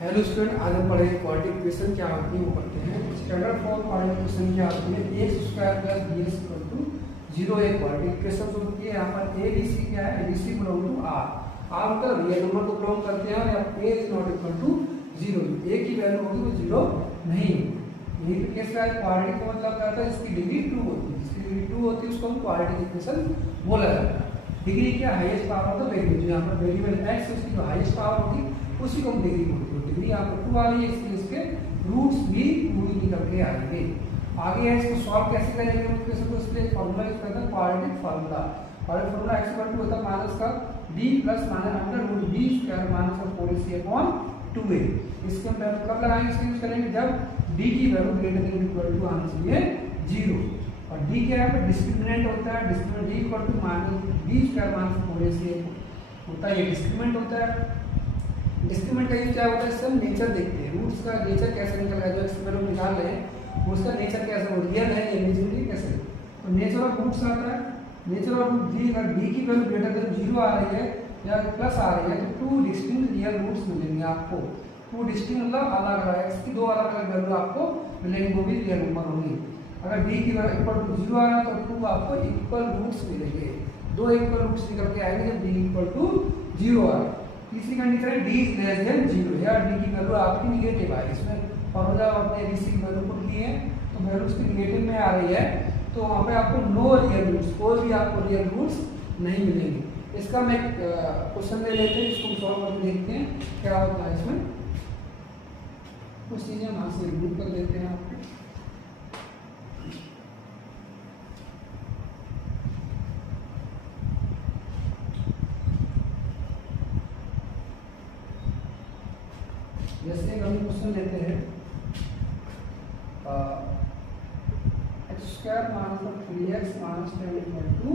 Hello student, आज हम पढ़ेंगे क्वाड्रेटिक इक्वेशन क्या होती है वो पढ़ते हैं। स्टैंडर्ड फॉर्म क्वाड्रेटिक इक्वेशन क्या होती है, x square plus b x equal to 0 एक क्वाड्रेटिक इक्वेशन होती है। यहाँ पर ए बी सी क्या है, a b c belong to R, R मतलब रियल नंबर को बिलोंग करते हैं। या a is not equal to 0, a की वैल्यू होगी वो 0 नहीं। यही केस का क्वाड्रेटिक का मतलब क्या होता है, इसकी डिग्री 2 होती है, जिसकी डिग्री 2 होती है उसको हम क्वाड्रेटिक इक्वेशन बोला जाता है। डिग्री क्या, highest power of the variable, यहाँ पर वेरिएबल एक्स उसकी जो हाईएस्ट पावर होगी उसी को हम डिग्री बोलते हैं। डिग्री यहाँ पर 2 आ रही है, इसलिए इसके रूट्स भी 2 ही निकल के आएंगे। आगे है इसको सॉल्व कैसे करेंगे इक्वेशन को, इसलिए फार्मूला यूज करते हैं quadratic formula. Quadratic formula x equal to होता है माइनस का d plus minus under root d square minus का 4ac अपॉन 2a। इसके हम वैल्यू कब लगाएंगे, इसको यूज करेंगे जब d की value greater than equal to आना चाहिए 0। और d क्या है, डिस्क्रिमिनेंट होता है। Discriminant d equal to minus d square minus 4ac होता है, ये डिस्क्रिमिनेंट होता है। डिस्क्रिमिनेंट का यूज क्या होता है, इससे हम नेचर देखते हैं, रूट्स का नेचर कैसे निकल रहा है। जो एक्स वैल्यू निकाल रहे हैं उसका नेचर कैसे हो, रियल है या इमेजिनरी कैसे। तो नेचर ऑफ रूट्स आता है, नेचर ऑफ रूट डी, अगर डी की वैल्यू ग्रेटर देन 0 आ रही है या प्लस आ रही है तो 2 डिस्टिंक्ट रियल रूट्स मिलेंगे आपको। 2 डिस्टिंक्ट मतलब अलग अलग, एक्स की 2 अलग अलग वैल्यू आपको मिलेंगे, वो भी रियल नंबर होंगी। अगर डी की वैल्यू इक्वल टू 0 आ रहा है तो 2 आपको इक्वल रूट्स मिलेंगे, 2 इक्वल रूट्स निकल के आएंगे जब डी इक्वल टू 0 आ रहा है। तीसरी कंडीशन है डी इज लेस देन 0, या डी की वैल्यू आपकी नेगेटिव आ रही है। इसमें फॉर्मूला आपने एबीसी की वैल्यू पुट की है तो वैल्यू उसकी नेगेटिव में आ रही है, तो वहाँ पे आपको नो रियल रूट्स, कोई भी आपको रियल रूट्स नहीं मिलेंगे। इसका हम एक क्वेश्चन ले लेते हैं, इसको सॉल्व करके देखते हैं क्या होता है। इसमें कुछ चीजें वहाँ से रिमूव कर देते हैं आपको। जैसे हम क्वेश्चन लेते हैं x square minus 3x minus 10 equal to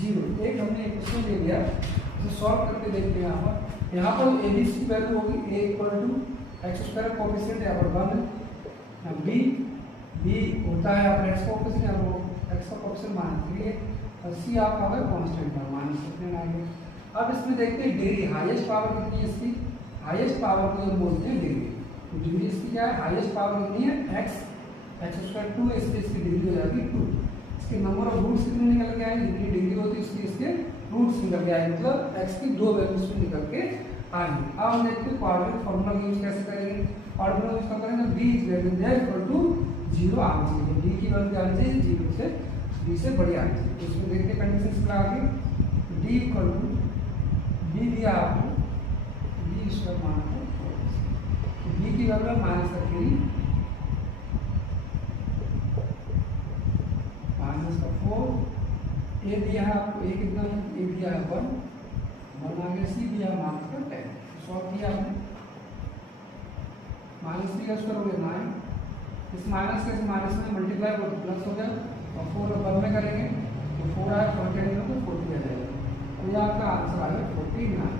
0। एक हमने एक क्वेश्चन ले लिया, इसे सॉल्व करके देखते हैं। यहाँ पर ए बी सी वैल्यू होगी a equal to x square coefficient यहाँ पर 1, b होता है यहाँ पर x कोएफिशिएंट, यहाँ पर x का कोएफिशिएंट -3 है और c आपका होगा कांस्टेंट का -15 आएगा। अब इसमें देखते हैं डिग्री, हाईएस्ट पावर कितनी है इसकी, हाईएस्ट पावर को हम बोलते हैं डिग्री। तो डिग्री इसकी क्या है, हाईएस्ट पावर कितनी है x स्क्वायर 2 है, इसलिए इसकी डिग्री हो जाएगी 2। इसके नंबर ऑफ रूट्स कितने निकल के आएंगे, जितनी डिग्री होती है इसकी इसके रूट्स निकल के आएंगे, मतलब x की 2 वैल्यूज निकल के आएंगे। अब हम देखते हैं क्वाड्रेटिक फार्मूला यूज कैसे करेंगे। फार्मूला यूज करेंगे तो b is greater than equal to 0 आना चाहिए, d की वैल्यू आनी चाहिए 0 से, b से बड़ी आनी चाहिए। तो इसमें देखते हैं कंडीशंस क्या आगे, d इक्वल टू b दिया आपको d स्क्वायर माइनस b की वैल्यू माइनस का 3 माइनस का 4, ए दिया है आपको, ए कितना है, ए दिया है 1 आगे, सी दिया है माइनस का 10। सॉल्व किया आपने, माइनस 3 का स्क्वायर हो गया 9, इस माइनस के माइनस में मल्टीप्लाई हो प्लस हो गया और 4 और 1 में करेंगे तो 4 आया, 40 तो 40 आ जाएगा। तो ये आपका आंसर आ गया 49।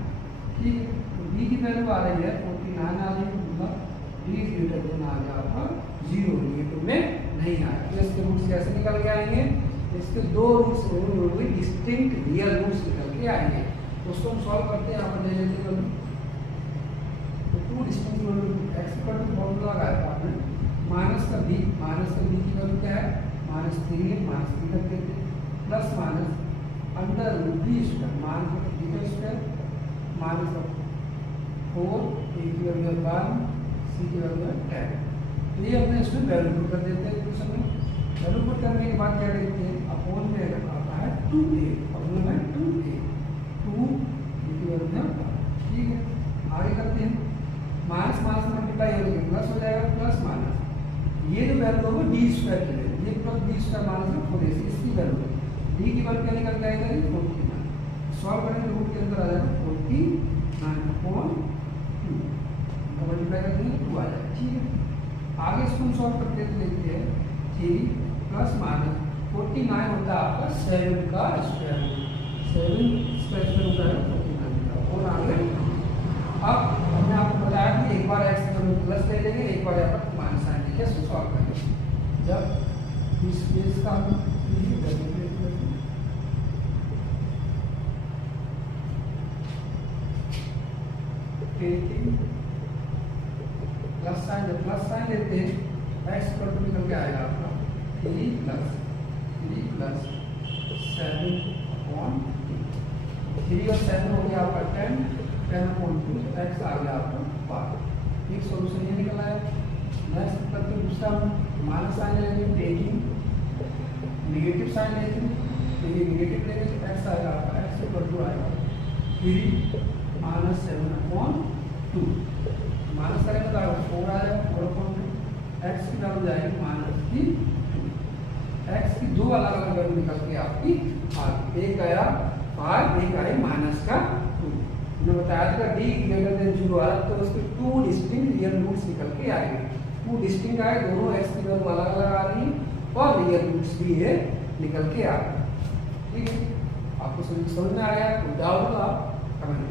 ठीक है, तो b की वैल्यू आ रही है 49 आ रही है, मतलब d इज ग्रेटर देन आ गया आपका 0, नेगेटिव में नहीं आया। तो इसके रूट्स कैसे निकल के आएंगे, इसके 2 रूट्स होंगे डिस्टिंक्ट रियल रूट्स निकल के आएंगे। तो उसको हम सॉल्व करते हैं, यहाँ पर ले लेते हैं। तो 2 distinct x equal to formula लगाया था आपने, माइनस का b की वैल्यू क्या है -3 है, -3 रख देते हैं, plus minus under root d square minus का 3 का स्क्वायर माइनस का 4, a की वैल्यू 1, c की वैल्यू 10। तो ये अपने इसमें वैल्यू पुट कर देते हैं इक्वेशन में। वैल्यू पुट करने के बाद क्या देखते हैं, अपॉन में आता है 2a, अपॉन में 2a, 2 a की वैल्यू है 1। ठीक है, आगे करते हैं, माइनस माइनस मल्टीप्लाई हो जाएगा, प्लस हो जाएगा, प्लस माइनस ये जो वैल्यू होगा d स्क्वायर की वैल्यू, ये प्लस d स्क्वायर माइनस में 4ac, इसकी वैल्यू d की वैल्यू क्या निकल के आएगा 49। सॉल्व करेंगे, रूट के अंदर आ जाएगा 49 अपॉन 2, मल्टीप्लाई करते हैं 2 आ जाएगा। ठीक है, आगे इसको हम सॉल्व करते हैं, देखते हैं 3 प्लस माइनस 49 होता है आपका 7 का स्क्वायर, 7 स्क्वायर होता है 49 का। और आगे अब हमने आपको बताया कि एक बार x की वैल्यू प्लस ले लेंगे, एक बार यहाँ पर माइनस आएंगे। कैसे सॉल्व करेंगे, जब इस केस का हम प्लस साइन लेते हैं, x इक्वल टू निकल के आएगा आपका 3 प्लस 7/2। 3 और 7 हो गया आपका 10/2, x आ गया आपका 5। एक सॉल्यूशन ये निकल आया। नेक्स्ट करते हैं दूसरा, माइनस साइन लेंगे, टेकिंग नेगेटिव साइन लेंगे, ये नेगेटिव लेंगे तो x आएगा आपका, x इक्वल टू आएगा 3 माइनस 7/2। माइनस करेंगे तो आएगा 4 आएगा, 4/2। x की वैल्यू जाएगी माइनस की 2। x की दो अलग अलग वैल्यू निकल के आपकी आ गई, एक आया 5, एक आई माइनस का 2। जो बताया था d ग्रेटर देन 0 आया तो उसके 2 डिस्टिंक्ट रियल रूट्स निकल के आएंगे। 2 डिस्टिंक्ट आए, दोनों x की वैल्यू अलग अलग आ रही है और रियल रूट्स भी ये निकल के आ रहे हैं। ठीक है, आपको समझ में आ गया? कोई डाउट हो आप कमेंट